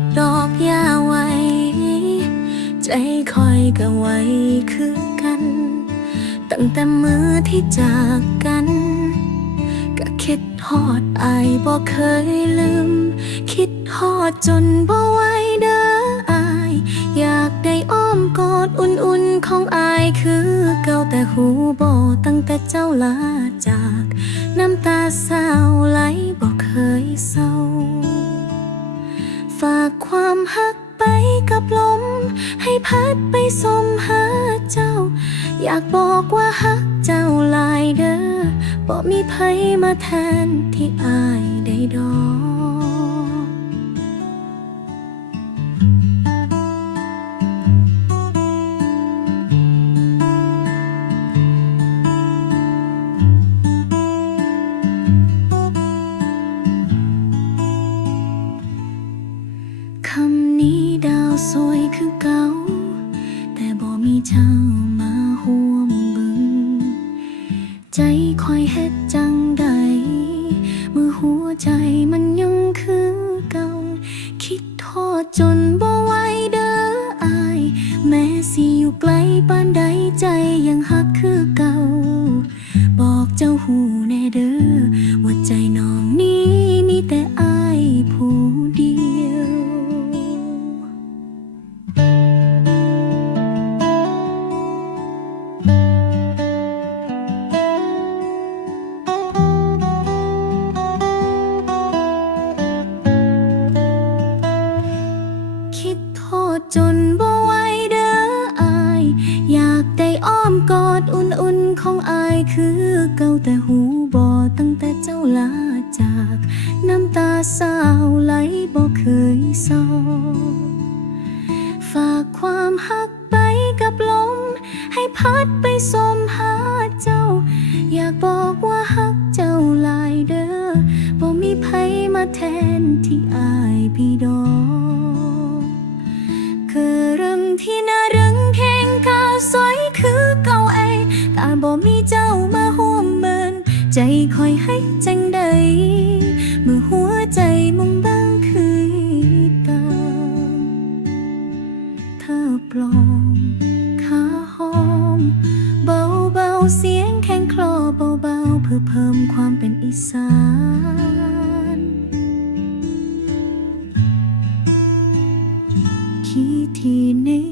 ดดอกยาไว้ ใจคอยก็ไว้คือกัน ตั้งแต่มือที่จากกัน ก็คิดฮอดอายบ่เคยลืม คิดฮอดจนบ่ไหวเด้ออาย อยากได้อ้อมกอดอุ่นๆของอายคือเก่าแต่หูบ่ตั้งแต่เจ้าลาจาก น้ำตาสาไหลบ่เคยเศร้า หักไปกับลม ให้พัดไปสมหาเจ้า อยากบอกว่าหักเจ้าลายเด้อบ่มีไผมาแทนที่อายได้ดอก สวยคือเก่า แต่บ่มีเจ้ามาห่วมบึง ใจคอยเฮ็ดจังใดเมื่อหัวใจมันยังคือเก่า คิดทอดจน จนบ่ไหวเด้ออาย อยากได้อ้อมกอดอุ่นๆของอายคือเก่าแต่หูบอตั้งแต่เจ้าลาจาก น้ำตาสาวไหลบ่เคยเศร้าฝากความหักไปกับลม ให้พัดไปสมหาเจ้า อยากบอกว่าหักเจ้าลายเด้อบ่มีไผมาแทนที่อายพี่ดอก ที่น่ารังแข่งก้าสวยคือเก่าไอต่บ่มีเจ้ามาห่วมเมิน ใจคอยให้จังใดเมื่อหัวใจมุ่งบางคือตาเธอปลอมขาหอม เบาๆเสียงแข้งคลอเบาๆเพื่อเพิ่มความเป็นอีสานที่ที่นึก